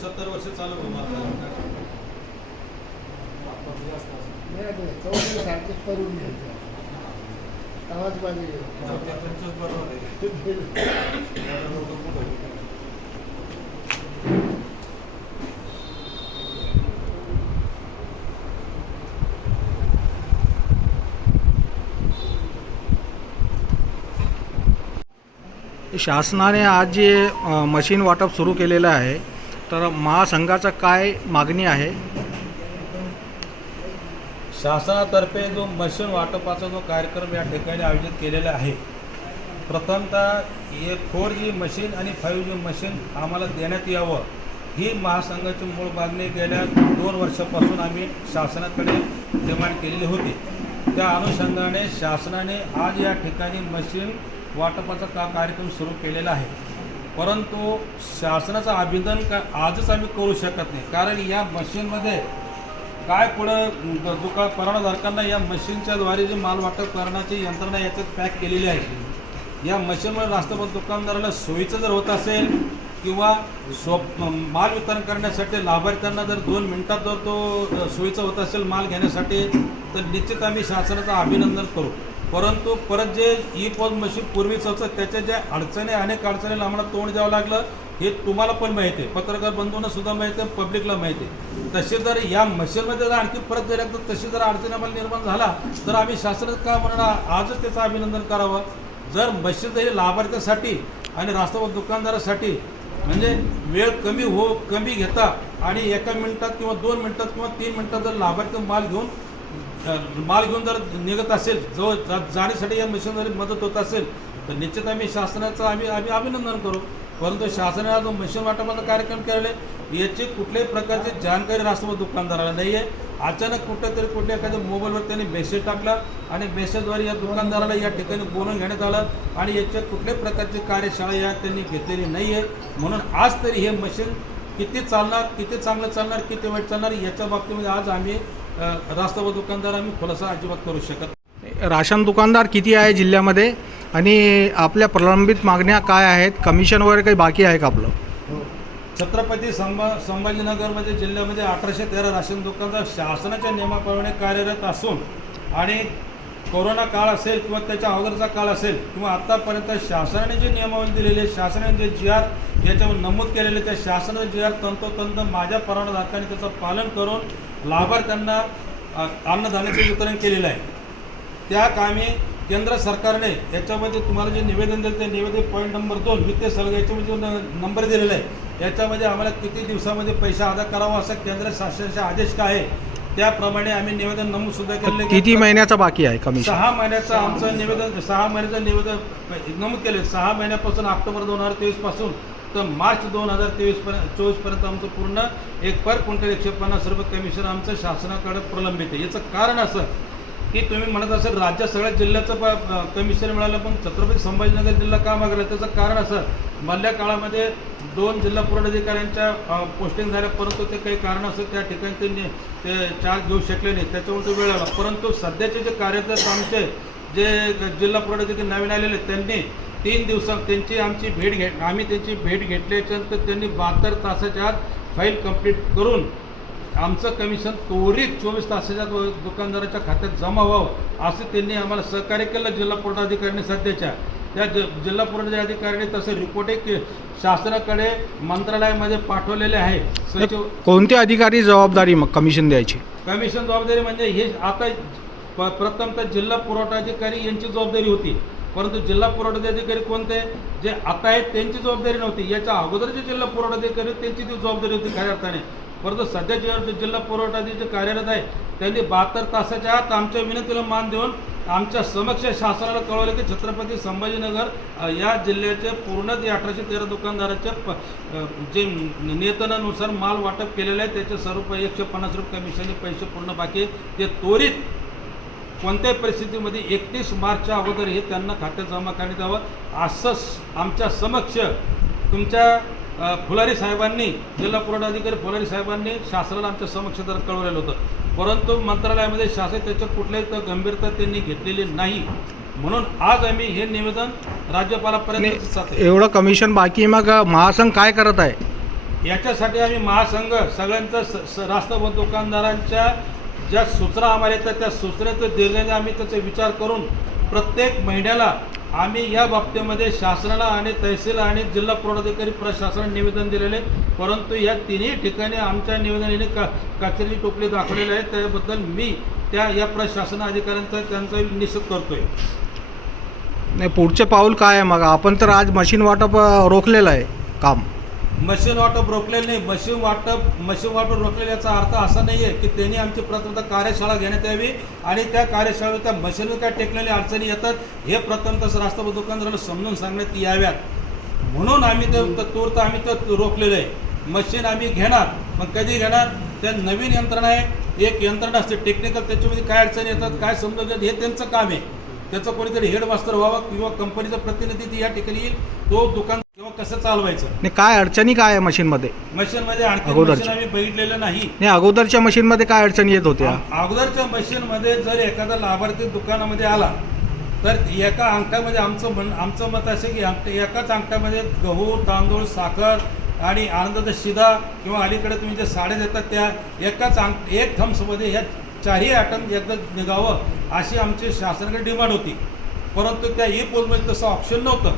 70 वर्ष चालू सारखे करून घ्यायचं आवाज पाहिजे शासनाने आज जे मशीन वाटप सुरू केलेलं आहे, तर महासंघाचं काय मागणी आहे? शासनातर्फे जो मशीन वाटपाचा जो कार्यक्रम या ठिकाणी आयोजित केलेला आहे, प्रथमतः हे 4G मशीन आणि 5G मशीन आम्हाला देण्यात यावं ही महासंघाची मूळ मागणी गेल्या 2 वर्षापासून आम्ही शासनाकडे डिमांड केलेली होती। त्या अनुषंगाने शासनाने आज या ठिकाणी मशीन वाटपाचा कार्यक्रम सुरू केलेला आहे, परंतु शासनाचं अभिनंदन आजच आम्ही करू शकत नाही, कारण या मशीनमध्ये काय पुढं परवानाधारकांना या मशीनच्या द्वारे जे माल वाटप करण्याची यंत्रणा याच्यात पॅक केलेली आहे। या मशीनमुळे राष्ट्रपती दुकानदाराला सोयीचं जर होत असेल किंवा माल वितरण करण्यासाठी लाभार्थ्यांना जर 2 मिनिटात जर तो सोयीचं होत असेल माल घेण्यासाठी, तर निश्चित आम्ही शासनाचं अभिनंदन करू। परंतु परत जे ई-पोस्ट मशीन पूर्वीच होतं त्याच्या ज्या अडचणी अनेक अडचणीला आम्हाला तोंड द्यावं लागलं, हे तुम्हाला पण माहिती आहे, पत्रकार बंधूंना सुद्धा माहिती आहे, पब्लिकला माहिती आहे। तसे जर या मशीनमध्ये जर आणखी परत जर एकदा तशी जर अडचणी आम्हाला निर्माण झाला तर आम्ही शासनाचं काय म्हणणार, आजच त्याचं अभिनंदन करावं। जर मशीन जरी लाभार्थ्यासाठी आणि राष्ट्रवादी दुकानदारासाठी म्हणजे वेळ कमी घेता आणि 1 मिनिटात किंवा 2 मिनिटात किंवा 3 मिनिटात जर लाभार्थी माल घेऊन जर निघत असेल, जो जाण्यासाठी या मशीन जरी मदत होत असेल, तर निश्चित आम्ही शासनाचं आम्ही अभिनंदन करू। परंतु शासनाने जो मशीन वाटपाचा कार्यक्रम केलेला आहे याची कुठल्याही प्रकारची जानकारी राष्ट्रवादी दुकानदाराला नाही आहे। अचानक कुठल्या एखाद्या मोबाईलवर त्यांनी मेसेज टाकला आणि मेसेजद्वारे या दुकानदाराला या ठिकाणी बोलून घेण्यात आलं आणि याच्या कुठल्याही प्रकारची कार्यशाळा या त्यांनी घेतलेली नाही आहे। म्हणून आज तरी हे मशीन किती चालणार, किती चांगलं चालणार, किती वाईट चालणार, याच्या बाबतीमध्ये आज आम्ही राष्ट्रवादी दुकानदार आम्ही खुलासा अजिबात करू शकत। राशन दुकानदार किती आहे जिल्ह्यामध्ये आणि आपल्या प्रलंबित मागण्या काय आहेत? कमिशन वगैरे काही बाकी आहे का आपलं? छत्रपती संभाजीनगरमध्ये जिल्ह्यामध्ये 1813 राशन दुकानदार शासनाच्या नियमाप्रमाणे कार्यरत असून आणि कोरोना काळ असेल किंवा त्याच्या अगोदरचा काळ असेल किंवा आत्तापर्यंत शासनाने जे नियमावली दिलेली आहे, शासनाने जे GR याच्यावर नमूद केलेले त्या शासनाचे GR तंतोतंत माझ्या परवानाधारकांनी त्याचं पालन करून लाभार्थ्यांना अन्नधान्याचे वितरण केलेलं आहे। त्या कामी केंद्र सरकारने याच्यामध्ये तुम्हाला जे निवेदन दिलं ते निवेदन पॉईंट नंबर 2 वित्तीय सलगा याच्यामध्ये जो नंबर दिलेला आहे याच्यामध्ये आम्हाला किती दिवसामध्ये पैसा अदा करावा असा केंद्र शासनाचा आदेश काय आहे त्याप्रमाणे आम्ही निवेदन नमूद सुद्धा केलेले। किती महिन्याचा बाकी आहे कमिशन? 6 महिन्याचं आमचं निवेदन 6 महिन्याचं निवेदन नमूद केले। 6 महिन्यापासून ऑक्टोबर 2023 पासून तर मार्च 2024 पर्यंत आमचं पूर्ण पर क्विंटल 150 रुपये कमिशन आमचं शासनाकडे प्रलंबित आहे। याचं कारण असं की तुम्ही म्हणत असेल राज्यात सगळ्या जिल्ह्याचं कमिशन मिळालं पण छत्रपती संभाजीनगर जिल्हा का मागला, त्याचं कारण असं मधल्या काळामध्ये 2 जिल्हा पुरवठाधिकाऱ्यांच्या पोस्टिंग झाल्या, परंतु ते काही कारण असं त्या ठिकाणी ते चार्ज घेऊ शकले नाही, त्याच्यामुळे तो वेळ आला। परंतु सध्याचे जे कार्यरत आमचे जे जिल्हा पुरवठाधिकारी नवीन आलेले त्यांनी 3 दिवसात त्यांची आमची भेट घेतल्याच्यानंतर त्यांनी 72 तासाच्या आत फाईल कंप्लीट करून आमचं कमिशन त्वरित 24 तासाच्या दुकानदाराच्या खात्यात जमा व्हावं असं त्यांनी आम्हाला सहकार्य केलं। जिल्हा पुरवठाधिकाऱ्यांनी सध्याच्या त्या जिल्हा पुरवठाधिकाऱ्यांनी तसं रिपोर्ट शासनाकडे मंत्रालयामध्ये पाठवलेले आहे। सचिव कोणते अधिकारी जबाबदारी मग कमिशन द्यायची? कमिशन जबाबदारी म्हणजे हे आता प्रथमतः जिल्हा पुरवठाधिकारी यांची जबाबदारी होती, परंतु जिल्हा पुरवठाधिकारी कोणते जे आता आहेत त्यांची जबाबदारी नव्हती। याच्या अगोदर जे जिल्हा पुरवठाधिकारी त्यांची ती जबाबदारी होती खऱ्या अर्थाने, परंतु सध्या जे जिल्हा पुरवठाधिकारी कार्यरत आहे त्यांनी 72 तासाच्या आत आमच्या विनंतीला मान देऊन आमच्या समक्ष शासनाला कळवलं की छत्रपती संभाजीनगर या जिल्ह्याचे पूर्ण जे 1813 दुकानदाराच्या जे नियंत्रणानुसार माल वाटप केलेलं आहे त्याचे सर्व 150 रुपये कमिशनचे पैसे पूर्ण बाकी ते त्वरित कोणत्याही परिस्थितीमध्ये 31 मार्चच्या अगोदर हे त्यांना खात्यात जमा करण्यात यावं असं आमच्या समक्ष तुमच्या फुलारी साहेबांनी जिल्हा पुरवठाधिकारी फुलारी साहेबांनी शासनाला आमच्या समक्ष कळवलेलं होतं। परंतु मंत्रालयामध्ये शासन त्याचं कुठल्याही तर गंभीरता त्यांनी घेतलेली नाही. म्हणून आज आम्ही हे निवेदन राज्यपालापर्यंत जाते. एवढं कमिशन बाकी मग महासंघ काय करत आहे? याच्यासाठी आम्ही महासंघ सगळ्यांचं रास्त दुकानदारांच्या ज्या सूचना आम्हाला येतात त्या सूचनेचं दीर्घाने आम्ही त्याचा विचार करून प्रत्येक महिन्याला आम्ही या बाबतीमध्ये शासनाला आणि तहसील आणि जिल्हा पुरवठाधिकारी प्रशासनाने निवेदन दिलेले, परंतु या तिन्ही ठिकाणी आमच्या निवेदनाने कचऱ्याची टोपली दाखवलेली आहे. त्याबद्दल मी या प्रशासन अधिकाऱ्यांचा त्यांचा निषेध करतोय. नाही, पुढचे पाऊल काय आहे मग? आपण तर आज मशीन वाटप रोखलेलं आहे काम. मशीन वाटप रोखलेलं नाही. मशीन वाटप रोखलेलं याचा अर्थ असा नाही आहे की त्यांनी आमची प्रथमतः कार्यशाळा घेण्यात यावी आणि त्या कार्यशाळेवर त्या मशीनवर काय टेक्निकल अडचणी येतात हे प्रथमतः रास्त दुकानदाराला समजून सांगण्यात याव्यात. म्हणून आम्ही तूर्त आम्ही ते रोखलेलं आहे. मशीन आम्ही घेणार, मग कधी घेणार? त्या नवीन यंत्रणा आहे, एक यंत्रणा असते टेक्निकल, त्याच्यामध्ये काय अडचणी येतात काय समजून घेतात हे त्यांचं काम आहे. त्याचं कोणीतरी हेडमास्टर व्हावं किंवा कंपनीचा प्रतिनिधी या ठिकाणी येईल, तो दुकान किंवा कसं चालवायचं. नाही, काय अडचणी काय आहे मशीनमध्ये? मशीनमध्ये आणखी अगोदरची. मशीन आम्ही बघितलेलं नाही. नाही, अगोदरच्या मशीनमध्ये काय अडचणी येत होत्या? अगोदरच्या मशीनमध्ये जर एखादा लाभार्थी दुकानामध्ये आला तर एका अंगठ्यामध्ये आमचं मत असे की एकाच अंगठ्यामध्ये गहू, तांदूळ, साखर आणि आनंदाचा शिधा किंवा अलीकडे तुम्ही जे साड्या देतात त्या एकाच एक थम्समध्ये ह्या चारही आयटम एकदा निघावं अशी आमची शासनाकडे डिमांड होती. परंतु त्या पोलमध्ये तसं ऑप्शन नव्हतं.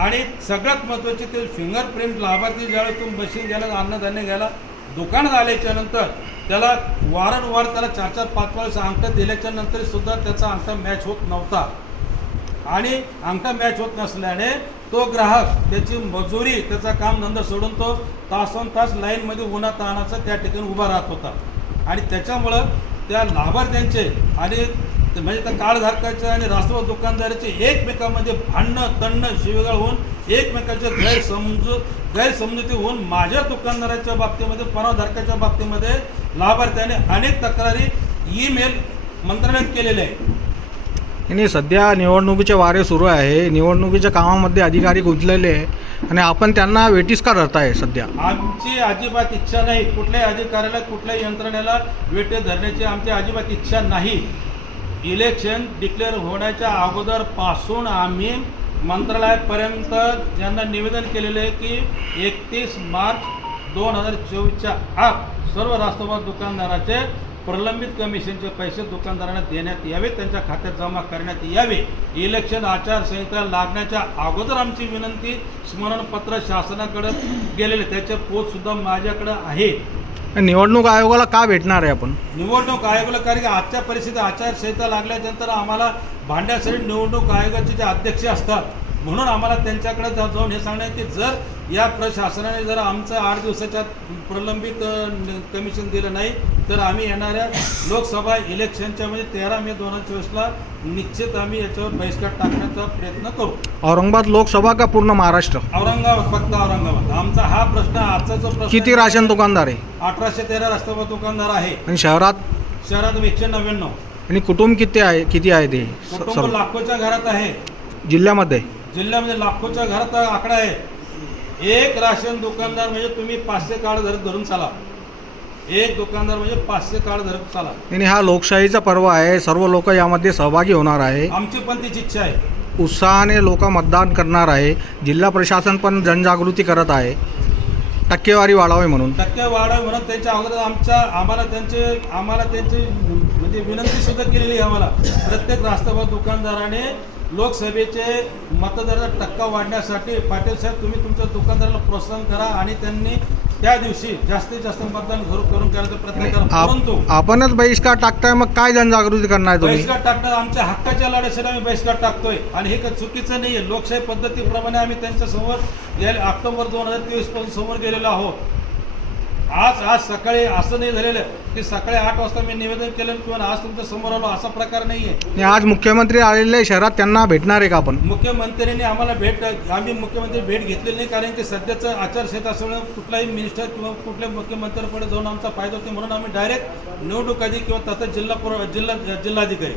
आणि सगळ्यात महत्त्वाचे ते फिंगरप्रिंट लाभार्थी ज्यावेळेस तुम्ही मशीन घ्यायला, अन्नधान्य घ्यायला दुकानात आल्याच्या नंतर त्याला वारंवार त्याला 4-4, 5-5 अंगठा दिल्याच्या नंतर सुद्धा त्याचा अंगठा मॅच होत नव्हता. आणि अंगठा मॅच होत नसल्याने तो ग्राहक त्याची मजुरी, त्याचा काम धंदा सोडून तो तासोनतास लाईनमध्ये उन्हात तानाचा त्या ठिकाणी उभा राहत होता. आणि त्याच्यामुळं त्या लाभार्थ्यांचे आणि म्हणजे त्या कार्डधारकाचे आणि राष्ट्रवाद दुकानदाराचे एकमेकांमध्ये भांडणं तणणं शिवेगाळ होऊन एकमेकांचे गैरसमजुती होऊन माझ्या दुकानदाराच्या बाबतीमध्ये, परवाधारकाच्या बाबतीमध्ये लाभार्थ्याने अनेक तक्रारी ईमेल मंत्रालयात केलेले आहे. आणि सध्या निवडणुकीचे वारे सुरू आहे, निवडणुकीच्या कामामध्ये अधिकारी गुंतलेले आहे आणि आपण त्यांना वेटीस का धरताय? सध्या आमची अजिबात इच्छा नाही, कुठल्याही अधिकाऱ्याला कुठल्याही यंत्रणेला वेटे धरण्याची आमची अजिबात इच्छा नाही. इलेक्शन डिक्लेअर होण्याच्या अगोदरपासून आम्ही मंत्रालयापर्यंत ज्यांना निवेदन केलेले आहे की 31 मार्च 2024च्या आत सर्व राष्ट्रवाद दुकानदाराचे प्रलंबित कमिशनचे पैसे दुकानदारांना देण्यात यावे, त्यांच्या खात्यात जमा करण्यात यावे. इलेक्शन आचारसंहिता लागण्याच्या अगोदर आमची विनंती स्मरणपत्र शासनाकडे गेलेले, त्याचे पोचसुद्धा माझ्याकडे आहे. निवडणूक आयोगाला का भेटणार आहे आपण? निवडणूक आयोगाला कारण की आजच्या परिस्थितीत आचारसंहिता लागल्यानंतर आम्हाला भांड्यासाठी निवडणूक आयोगाचे जे अध्यक्ष असतात म्हणून आम्हाला त्यांच्याकडे जाऊन हे सांगणं की जर या प्रशासनाने जर आमचं 8 दिवसाच्या प्रलंबित कमिशन दिलं नाही तर आम्ही येणाऱ्या लोकसभा इलेक्शनच्या म्हणजे 13 मे 2024ला निश्चित आम्ही याच्यावर बहिष्कार टाकण्याचा प्रयत्न करू. औरंगाबाद लोकसभा का पूर्ण महाराष्ट्र? औरंगाबाद, फक्त औरंगाबाद. आमचा हा प्रश्न, आजचा जो प्रश्न, किती राशन दुकानदार आहे? 1813 राष्ट्रवाद दुकानदार आहे. आणि शहरात 199. आणि कुटुंब किती आहे ते? कुटुंब लाखोच्या घरात आहे. जिल्ह्यामध्ये लाखोच्या घरात आकडा आहे. एक राशन दुकानदार म्हणजे तुम्ही 500 कार्ड धरून चाला. एक दुकानदार म्हणजे 500 कार्ड धरून चाला. आणि हा लोकशाहीचा पर्व आहे, सर्व लोक यामध्ये सहभागी होणार आहे. आमची पण तीच इच्छा आहे. उत्साहाने लोक मतदान करणार आहे. जिल्हा प्रशासन पण जनजागृती करत आहे टक्केवारी वाढावी म्हणून. टक्केवाढ म्हणून त्यांच्या अगोदर आम्हाला त्यांची म्हणजे विनंती सुद्धा केलेली आहे. आम्हाला प्रत्येक राष्ट्रवाद दुकानदाराने लोकसभेचे मतदाराचा टक्का वाढण्यासाठी पाटील साहेब तुम्ही तुमच्या दुकानदाराला प्रोत्साहन करा आणि त्यांनी त्या दिवशी जास्तीत जास्त मतदान करून करायचा प्रयत्न करा. परंतु आपणच बहिष्कार टाकताय, मग काय जनजागृती करणार तुम्ही? बहिष्कार टाकणार आमच्या हक्काच्या लढ्यासाठी आम्ही बहिष्कार टाकतोय आणि हे काही चुकीचं नाही आहे. लोकशाही पद्धतीप्रमाणे आम्ही त्यांच्या समोर ऑक्टोबर 2023 पासून समोर गेलेलो आहोत. आज सकाळी असं नाही झालेलं की सकाळी 8 वाजता मी निवेदन केलं किंवा आज तुमच्या समोर आलो, असा प्रकार नाही आहे. आज मुख्यमंत्री आलेले शहरात, त्यांना भेटणार आहे का आपण? मुख्यमंत्र्यांनी आम्हाला आम्ही मुख्यमंत्री भेट घेतलेली नाही कारण की सध्याचं आचारसंहिता असल्यामुळे कुठलाही मिनिस्टर किंवा कुठल्या मुख्यमंत्र्यांकडे जाऊन आमचा फायदा होतो म्हणून आम्ही डायरेक्ट निवडणूक अधिकारी किंवा तथा जिल्हाधिकारी